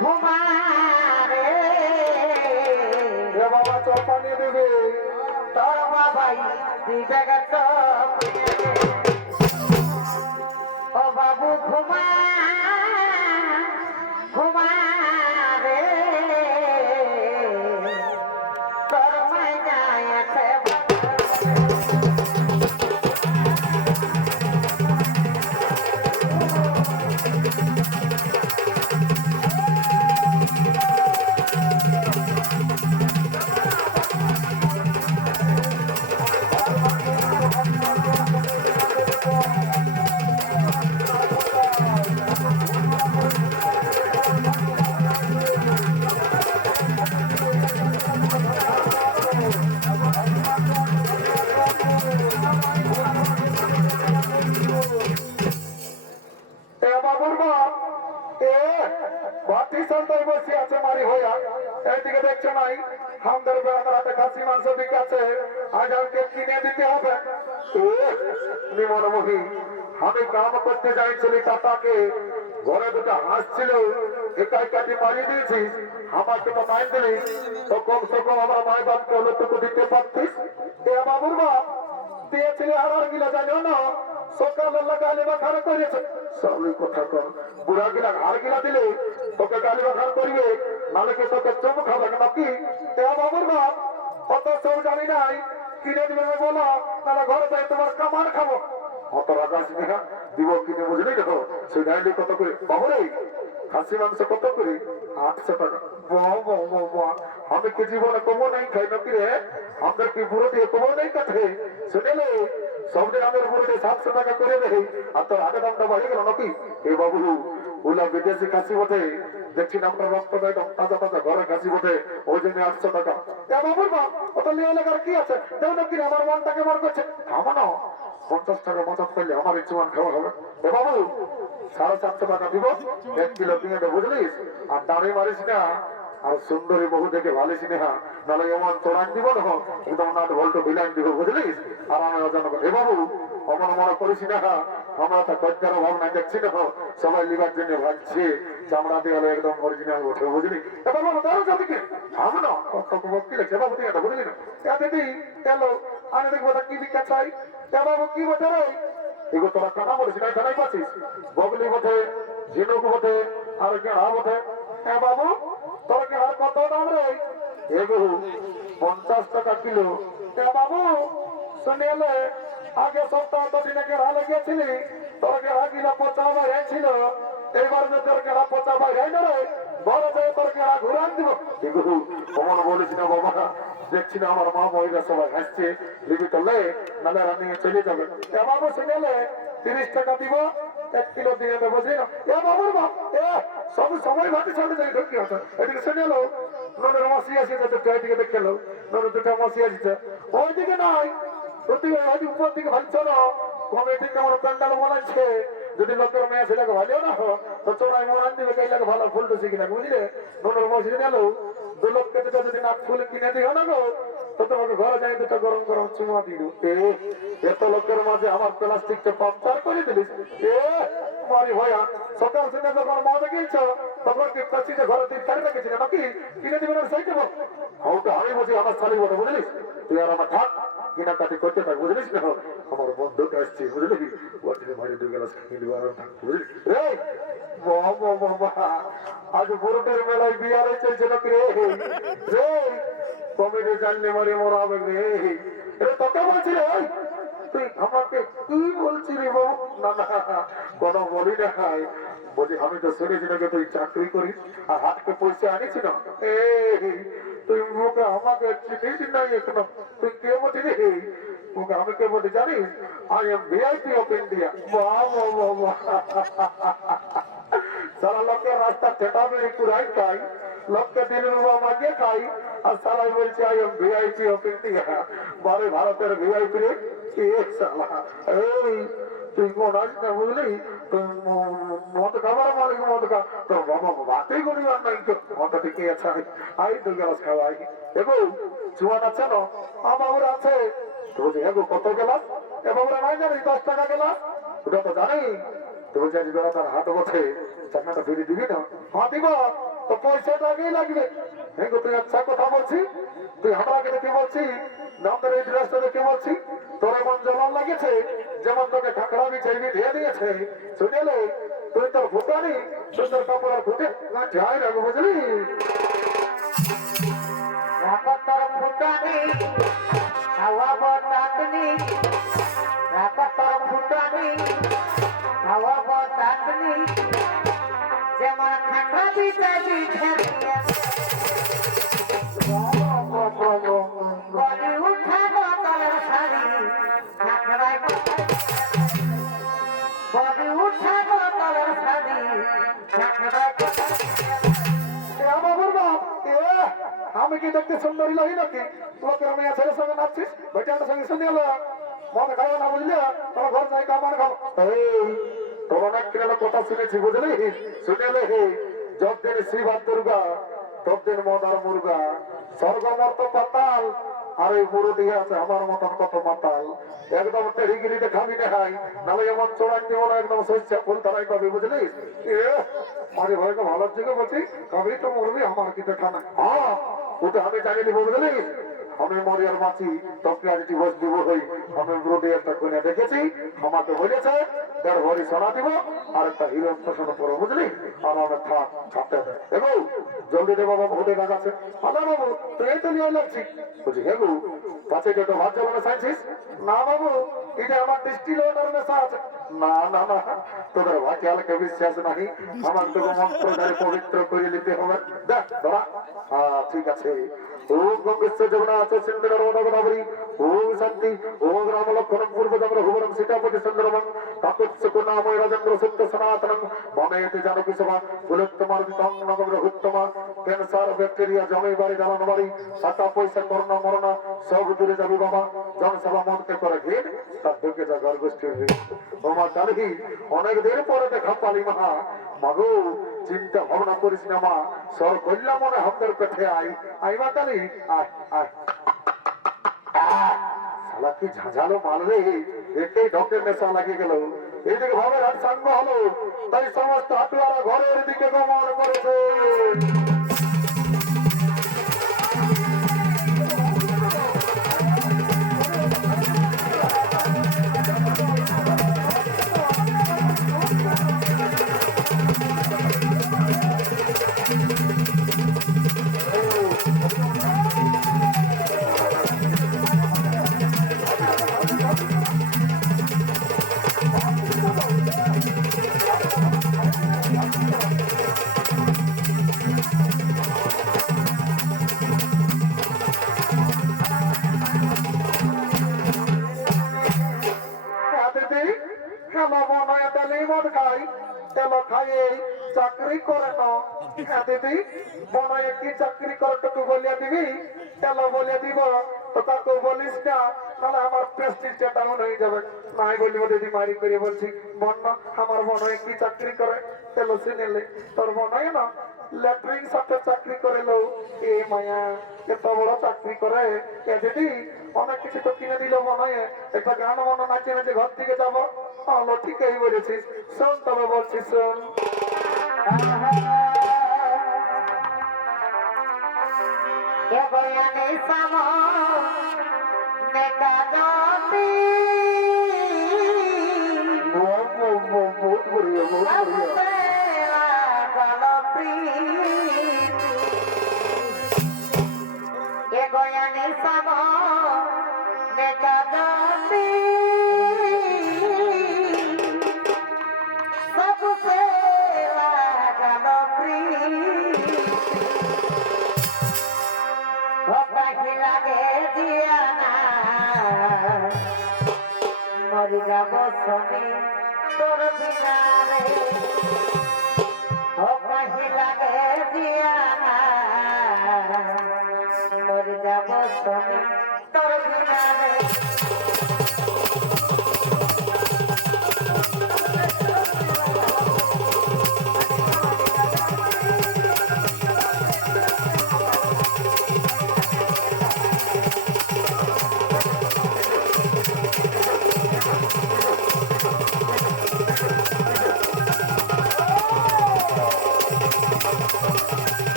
ঘুমারে বাবা চল পানি দেবে। তোর বাবাই দিবে গেত ও বাবু ঘুমারে তোর মাইনায় আছে বাবুর বাপ বাতি সন্তান বসে আছে মারি হইয়া এইদিকে দেখছো নাই আমাদের বেড়ার হাতে কাশি মাংস বিকাছে আজ আমাকে কিনে দিতে হবে। নিমনমোহী আমি কাম করতে যাইছিলি টাটাকে ঘরে দুটো হাঁস ছিল একাই কাটি মারিয়ে দিয়েছিস আমাকে তো মাইন দিলি তো কমসে কম আমার মায়ের বাপকে হলুটুকু দিতে পারতিস। বাবুর বাপ দিয়েছিলি আর গিলা জানিও না সকালবেলা গালি বাখানো করেছে সবই কথা কর বুড়া গিলা হাড় গিলা দিলে তোকে গালি বাখান করিবে নালেকে তোকে চমু খাবে নাকি। বাবুর বাপ অত সব জানি নাই কিনে দিবে বলো তাহলে ঘরে যাই তোমার কামান খাবো অত রাগাস নেহা দিব কিনে বুঝলি দেখো সেই ডাইলি কত করে বাবুরে খাসি মাংস কত করে 800 টাকা। আমি কি জীবনে কমো নাই খাই নাকি রে আমাদের কি বুড়ো দিয়ে কমো নাই কাঠে শুনেলে সবদিন আমাদের বুড়ো 700 টাকা করে দেয় আর তোর আগে দামটা বাড়ে গেল নাকি। এই বাবু ওলা বিদেশি খাসি বটে দেখছি আমরা রক্ত একদম তাজা তাজা ঘরে খাসি বটে ওই জন্য 800 টাকা। বাবুর বাপ অত লিয়ে লাগার কি আছে দেও নাকি আমার মনটাকে মন করছে থামানো 50 টাকা মজা পেলে আমার চুয়ান খাওয়া হবে। বাবু 750 টাকা দিব 1 কিলো দিয়ে দেবো বুঝলিস আর দাঁড়িয়ে মারিস না আর সুন্দরী বহু দেখে ভালিস নেহা নাহলে এমন চড়ান দিব না একদম নাট ভল্ট বিলাইন দিব বুঝলিস আর আমি অজান এ বাবু অমন মনে করিস না আমরা তো কজ্জার অভাব না দেখছি না সবাই লিবার জন্য ভাবছে চামড়া দিয়ে হলে একদম অরিজিনাল ওঠে বুঝলি। বাবু তাহলে যাদিকে থামো না কি লেখছে বাবু দিয়ে বুঝলি না দিদি এলো আমি দেখবো কি বিখ্যাত চাই বাবু কি বটে রে এগুলো তোরা কানা বলিস না জানাই পাচ্ছিস বগলি বটে ঝিনুক বটে আর গেড়া বটে। বাবু তোর গেড়ার কত দাম রে এগুলো 50 টাকা কিলো। বাবু শুনেলে আগে সপ্তাহ দিনে গেড়া লেগেছিলি তোর গেড়া কিলো 50 বাইরে ছিল এইবার যে তোর গেড়া 50 বাইরে না রে বড় যায় তোর গেড়া ঘুরান দিব এগুলো কমন বলিস না বাবা দেখছি না আমার মা মহিলা সবাই হাসছে লিবি করলে নালে রানিয়ে চলে যাবে। বাবু শুনেলে 30 টাকা দিব 1 কিলো দিয়ে দেবো বুঝলি না। বাবুর বাপ সব সময় ভাতে চলে যাই কি হতো এদিকে শুনে এলো ননের মাসি আসিছে এদিকে দেখে এলো ননের দুটা মাসি আসিছে ওইদিকে নয় উপর দিকে ভালো চলো কমিটি কেমন প্যান্ডাল বানাচ্ছে যদি লোকের মেয়ে ছেলেকে ভালো না তো চোরাই মরান দিবে কে লাগে ভালো ফুল টুসি কিনা বুঝলে ননের মাসি এলো 2 লোককে দুটো যদি নাক ফুল কিনে দিও না গো তো তোমাকে ঘরে যাই দুটো গরম গরম চুমা দিল এত লোকের মাঝে আমার প্লাস্টিকটা পাংচার করে দিলিস মারি ভয়া সকাল সন্ধ্যা যখন মদ গিয়েছ তখন কি প্লাস্টিকের ঘরে তুই ছাড়ি রেখেছিল নাকি কিনে দিবেন সেইটা বল ওটা আমি বুঝি আমার শালি বটে বুঝলিস তুই আর আমার থাক কিনা কাটি করতে থাক বুঝলিস না আমার বন্ধুকে আসছি বুঝলি ওটিতে ভাই 2 গ্লাস খেয়ে দিব আর থাক বুঝলি রে বাবা আজ বুড়োটের মেলায় বিয়ারে চলছে নাকি রে কমিটি জানলে মারি মরা হবে রে তোকে বলছি রে তুই আমাকে কি বলছি রে বাবু না না কোনো বলি না বলি আমি তো শুনেছি নাকি তুই চাকরি করিস আর হাতকে পয়সা আনিস না তুই মুখে আমাকে চিনিস নাই এখনো তুই কে বলছি রে মুখে আমি কে বলি জানিস I am VIP of India বাবা সারা লোকের রাস্তা ঠেকাবে পুরাই খাই লোককে 3 রুপা মাগিয়ে খাই আর সারাই বলছে I am VIP of India বারে ভারতের ভিআইপি রে তুই কোন আসিস না বুঝলি মদ খাবার মালিক মদ খা তোর বাবা বাতেই করিবার নাই মদ থেকে আছে আই 2 গ্লাস খাওয়াই দেখো চুয়ান আছে না আমার আছে তো বলছি হ্যাঁ কত গেলাস এ বাবুরা নাই জানি 10 টাকা গেলাস ওটা তো জানি তো বলছি আজ বেড়া তার হাত বসে চাকনাটা ফিরে দিবি না হ্যাঁ দিব তো পয়সাটা আগেই লাগবে। হ্যাঁ গো, তুই আচ্ছা কথা বলছি, তুই আমাকে দেখে বলছি আমাদের এই ড্রেসটা দেখে বলছি তোর এমন জ্বলন লাগেছে যেমন তোকে ঠাকরা বিছাইবি দিয়ে দিয়েছে। শুনেলে তুই তোর ভুটানি, তুই তোর কাপড় ভুটে না যাই রাখবো, বুঝলি? রাখো তোর ফুটানি খাওয়াবো চাটনি, রাখো তোর ফুটানি খাওয়াবো চাটনি, যেমন খাটা বিছাবি খেলিয়ে বলি উঠাবো তলের শাড়ি খাকড়ায় বলি উঠাবো তলের শাড়ি খাকড়ায় আমার বাপ আমি কি দেখতে সুন্দরী লাগি নাকি? লোকের মেয়ে ছেলের সঙ্গে নাচছিস, বেটাটার সঙ্গে শুনে এলো মদ খাবো না, বুঝলি? তোমার ঘর যাই কামান খাবো। তোর অনেক কিনা কথা শুনেছি, বুঝলি? শুনেলে হে যতদিন শিব আর দুর্গা ততদিন মদ আর মুরগা, স্বর্গ মর্ত পাতাল আর এই বুড়ো দিয়ে আছে আমার মতন কত মাতাল। একদম টেরিগিরিতে খাবি না হাই, নাহলে এমন চড়াই দিব না, একদম শস্য ফুল তারাই পাবি, বুঝলি? মারি ভাইকে ভালোর দিকে বলছি, কবি তো মরবি, আমার কি দেখা না। হ্যাঁ ওটা আমি জানি দিব, বুঝলি? আমি মরি আর বাঁচি তোকে আজ ডিভোর্স দিব হই। আমি ব্রোডে একটা কন্যা দেখেছি, আমাকে বলেছে 1.5 ভরি সোনা দিব আর একটা হিরো পছন্দ করো, বুঝলি? আর আমার থাক ছাপতে হবে। এগো জলদি দে বাবা, ভোটে ডাক আছে। আলো বাবু তুই তো নিয়ে লাগছি, বুঝি? হেগু পাশে যেটা ভাত জ্বালানো চাইছিস? না বাবু, এটা আমার দৃষ্টি লোটার নেশা আছে। না না না, তোদের ভাই আলকে বিশ্বাস নাই, আমার তোকে মন্ত্র দ্বারে পবিত্র করে নিতে হবে। দেখ ধরা, হ্যাঁ ঠিক আছে। ওম গঙ্গেশ্বর জগন্নাথ সিন্ধুর ওনগনাবরী, ওম শান্তি, ওম রাম লক্ষ্মণ পূর্ব জমর হুবরম সীতাপতি সুন্দরমং কাকুৎস কুনাময় রাজেন্দ্র সত্য সনাতনং মমেতে জানকী সভা কুলোত্তমার্জিতং নগর উত্তমা। ক্যান্সার ব্যাকটেরিয়া জমে বাড়ি জ্বালানো বাড়ি, টাকা পয়সা করোনা মরনা সব দূরে যাবি বাবা। জনসভা মনকে করে ঘির তার ঢুকে যা গর্গোষ্ঠীর ঋণ। ওমা কালী অনেক দিন পরে দেখা পালি মা, মাগো চিন্তা ভাবনা করিস না মা, সর কল্যাণ মনে হামদের পেটে আই আই মা কালী আয় আয়। শালা কি ঝাঁঝালো মাল রে, এতেই ঢকের নেশা লাগিয়ে গেল। এদিকে ভাবে রাত সাঙ্গ হলো, তাই সমস্ত হাতুয়ারা ঘরের দিকে গমন করেছে। চাকরি করে না দিদি, বনায় কি চাকরি করে তোকে বলিয়া দিবি? তেল বলিয়া দিব তো তাকে বলিস না, তাহলে আমার প্রেস্টিজটা ডাউন হয়ে যাবে। নাই বলিব দিদি, মারি করে বলছি বন্য আমার বনায় কি চাকরি করে? তেল শুনেলে তোর বনায় না ল্যাট্রিন সাথে চাকরি করে লো। এ মায়া এত বড় চাকরি করে এ দিদি, অনেক কিছু তো কিনে দিল বনায়, একটা গান মনে নাচে নাচে ঘর থেকে যাবো। আলো ঠিকই বলেছিস, শোন তবে বলছিস শোন। বহুত বড়িয়া, বহুত মরি যাব সনে তোর বিনারে, ও কাহি লাগে দিয়া মরি যাব সনে তোর বিনারে।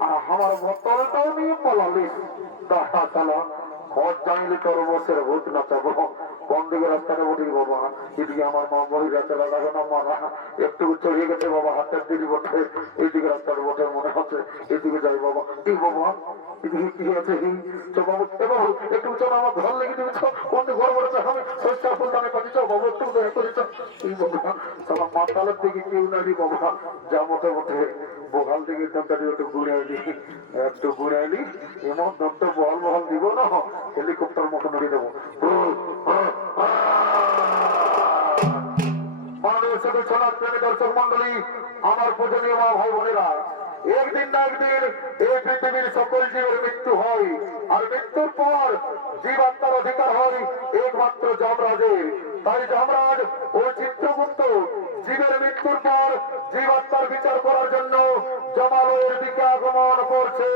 আর আমার বোতলটাও নিয়ে পালালিস দাঁড়া চালা খোঁজ জানিলে তোর বসের ভূত নাচাবো কোন দিকে রাস্তাটা উঠি বাবা এদিকে আমার মা বই রাস্তা লাগাবে না মারা একটু চড়িয়ে গেছে বাবা হাতের দিদি বটে এইদিকে রাস্তার বটে মনে হচ্ছে এদিকে যাই বাবা এই বাবা এদিকে কি আছে তো বাবু বাবু একটু চলো আমার ঘর লেগে দিবি কোন ঘর বলেছে আমি সস্তা ফুল দামে পাচ্ছি বাবু একটু দয়া করেছ এই বাবা সবার মাতালের দিকে কেউ নাই বাবা যা মোটে মোটে বহাল দিকে দন্তাটি একটু ঘুরে আইলি এমন দন্ত বহল বহল দিব না হেলিকপ্টার মতো নড়িয়ে দেবো মাননীয় শুধু সোনার প্রেমী দর্শক মন্ডলী আমার পূজনীয় মা ভাই বোনেরা একদিন না একদিন এই পৃথিবীর সকল জীবের মৃত্যু হয় আর মৃত্যুর পর জীবাত্মার অধিকার হয় একমাত্র যমরাজের তাই যমরাজ ও চিত্রগুপ্ত জীবের মৃত্যুর পর জীবাত্মার বিচার করার জন্য জমালয়ের দিকে আগমন করছে।